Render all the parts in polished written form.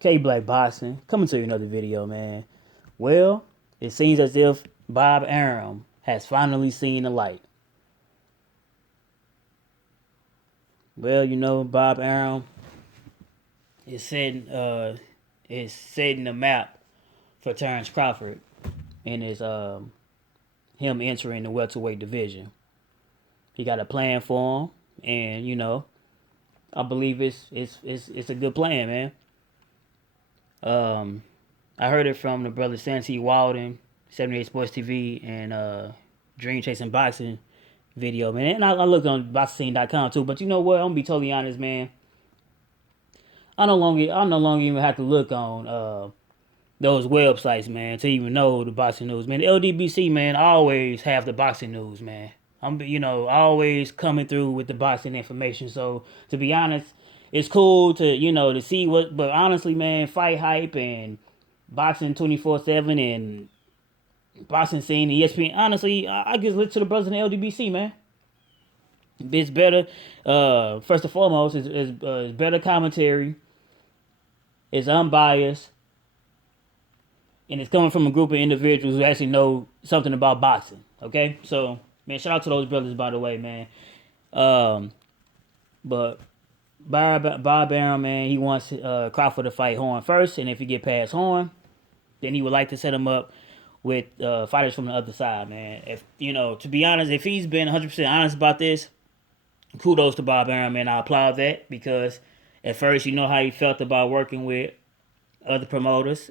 K Black Boxing, coming to you another video, man. Well, it seems as if Bob Arum has finally seen the light. Well, Bob Arum is setting the map for Terence Crawford and is him entering the welterweight division. He got a plan for him, and I believe it's a good plan, man. I heard it from the brother Santi Walden, 78 Sports TV, and Dream Chasing Boxing video, man. And I looked on boxing.com too, but you know what? I'm gonna be totally honest, man. I no longer even have to look on those websites, man, to even know the boxing news, man. The LDBC, man, always have the boxing news, man. I'm always coming through with the boxing information. So to be honest, it's cool to see what. But honestly, man, Fight Hype and Boxing 24/7 and Boxing Scene, ESPN. Honestly, I just listen to the brothers in the LDBC, man. It's better. First and foremost, it's better commentary. It's unbiased, and it's coming from a group of individuals who actually know something about boxing. Okay, so man, shout out to those brothers, by the way, man. But Bob Arum, man, he wants Crawford to fight Horn first, and if he get past Horn, then he would like to set him up with fighters from the other side, man. If to be honest, if he's been 100% honest about this, kudos to Bob Arum, man. I applaud that because at first, how he felt about working with other promoters.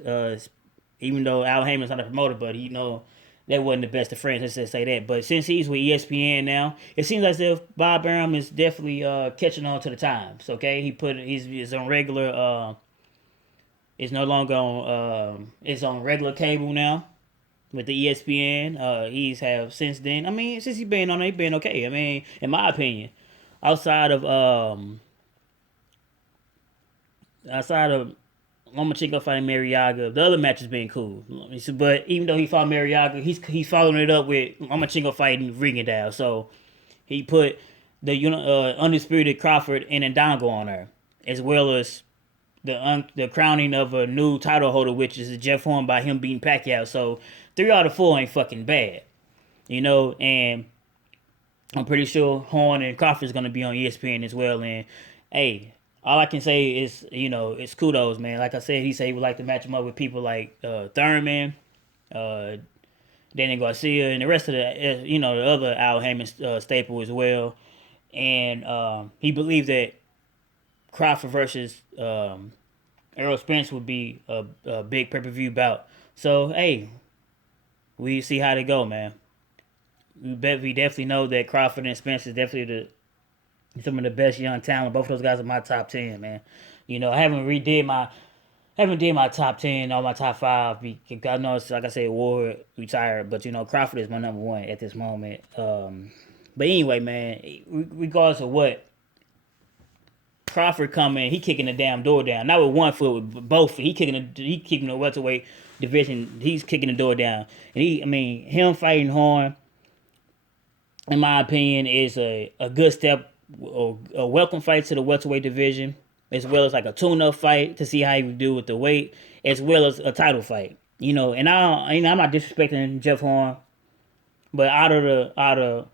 Even though Al Heyman's not a promoter, but that wasn't the best of friends. Let's just say that. But since he's with ESPN now, it seems as if Bob Arum is definitely catching on to the times. Okay, he's on regular. It's no longer on. It's on regular cable now with the ESPN. He's have since then. I mean, since he's been on, he's been okay. I mean, in my opinion, outside of Lomachenko fighting Mariaga, the other match has been cool. But even though he fought Mariaga, he's following it up with Lomachenko fighting Rigondeaux. So he put the undisputed Crawford and Ndongo on her, as well as the crowning of a new title holder, which is Jeff Horn by him beating Pacquiao. So 3 out of 4 ain't fucking bad, And I'm pretty sure Horn and Crawford is gonna be on ESPN as well. And hey, all I can say is, it's kudos, man. Like I said, he said he would like to match him up with people like Thurman, Danny Garcia, and the rest of the other Al Heyman staple as well. And he believed that Crawford versus Errol Spence would be a big pay-per-view bout. So, hey, we see how they go, man. We definitely know that Crawford and Spence is definitely some of the best young talent. Both of those guys are my top 10, man. I haven't did my top 10 or my top 5 because I know it's like I said, Ward retired, but Crawford is my number 1 at this moment. But anyway, man, regardless of what, Crawford coming, he kicking the damn door down. Not with one foot, with both feet. He keeping the welterweight division. He's kicking the door down, and him fighting Horn, in my opinion, is a good step, a welcome fight to the welterweight division, as well as like a tune-up fight to see how he would do with the weight, as well as a title fight. And I'm not disrespecting Jeff Horn, but out of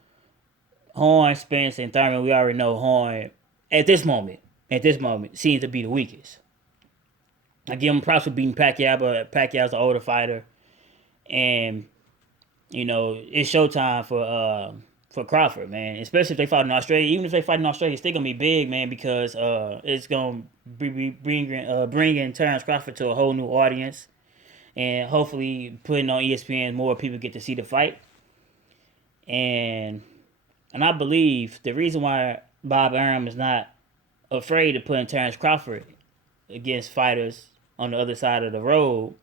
Horn, Spence, and Thurman, we already know Horn at this moment seems to be the weakest. I give him props for beating Pacquiao, but Pacquiao's an older fighter, and it's showtime for Crawford, man. Especially if they fight in Australia. Even if they fight in Australia, it's still gonna be big, man, because it's gonna be bringing Terence Crawford to a whole new audience, and hopefully putting on ESPN, more people get to see the fight. And I believe the reason why Bob Arum is not afraid of putting Terence Crawford against fighters on the other side of the road,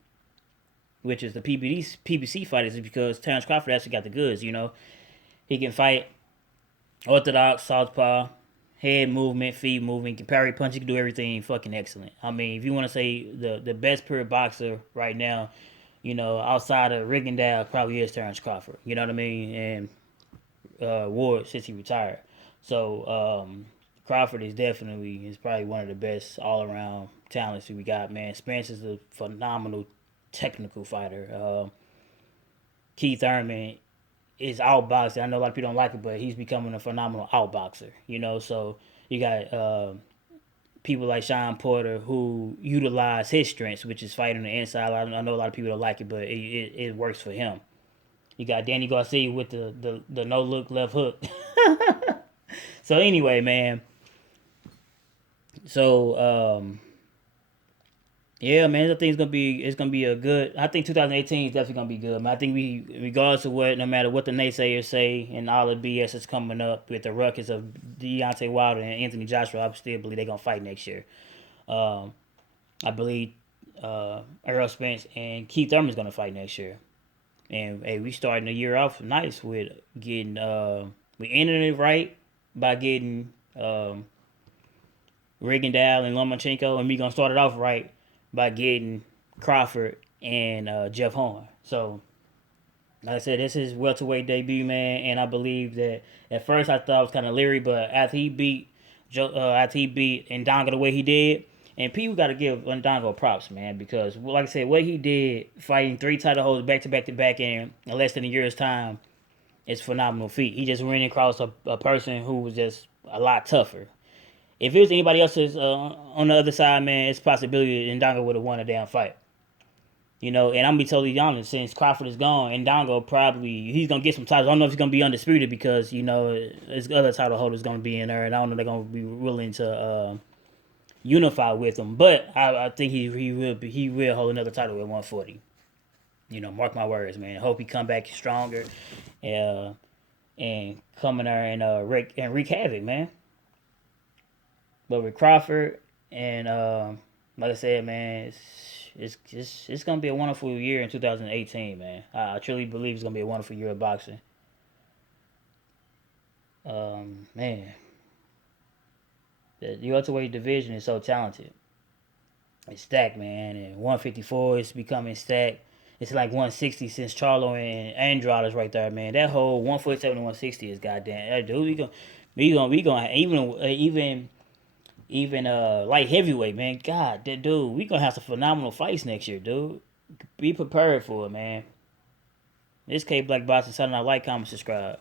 which is the PBC fighters, is because Terence Crawford actually got the goods. He can fight orthodox, southpaw, head movement, feet movement, can parry punch, he can do everything fucking excellent. I mean, if you want to say the best pure boxer right now, outside of Rigondeaux, probably is Terence Crawford. You know what I mean? And Ward, since he retired. So Crawford is probably one of the best all around talents we got, man. Spence is a phenomenal technical fighter. Keith Thurman is outboxing. I know a lot of people don't like it, but he's becoming a phenomenal outboxer. So you got people like Sean Porter who utilize his strengths, which is fighting the inside. I know a lot of people don't like it, but it works for him. You got Danny Garcia with the no look left hook. So anyway, man. So yeah, man, I think it's gonna be a good. I think 2018 is definitely gonna be good. Man. I think regardless of what, no matter what the naysayers say and all the BS is coming up with the ruckus of Deontay Wilder and Anthony Joshua, I still believe they're gonna fight next year. Um, I believe Errol Spence and Keith Thurman's gonna fight next year. And hey, we starting the year off nice with getting we ended it right by getting Rigondeaux and Lomachenko, and we gonna start it off right by getting Crawford and Jeff Horn. So, like I said, this is welterweight debut, man, and I believe that at first I thought I was kind of leery, but after he beat Ndonga the way he did, and people got to give Ndonga props, man, because like I said, what he did fighting 3 title holders back to back to back in less than a year's time is phenomenal feat. He just ran across a person who was just a lot tougher. If it was anybody else's on the other side, man, it's a possibility Ndonga would have won a damn fight. And I'm gonna be totally honest. Since Crawford is gone, Ndonga he's gonna get some titles. I don't know if he's gonna be undisputed because his other title holders gonna be in there, and I don't know if they're gonna be willing to unify with him. But I think he will hold another title at 140. Mark my words, man. I hope he come back stronger, and come in there and wreak havoc, man. But with Crawford and like I said, man, it's gonna be a wonderful year in 2018, man. I truly believe it's gonna be a wonderful year of boxing. Man, the welterweight division is so talented. It's stacked, man, and 154 is becoming stacked. It's like 160 since Charlo and Andrade is right there, man. That whole 147 to 160 is goddamn. Dude, we gonna even light heavyweight, man. God, that dude, we gonna have some phenomenal fights next year, dude. Be prepared for it, man. This K Black Boxing. Signing out. Like, comment, subscribe.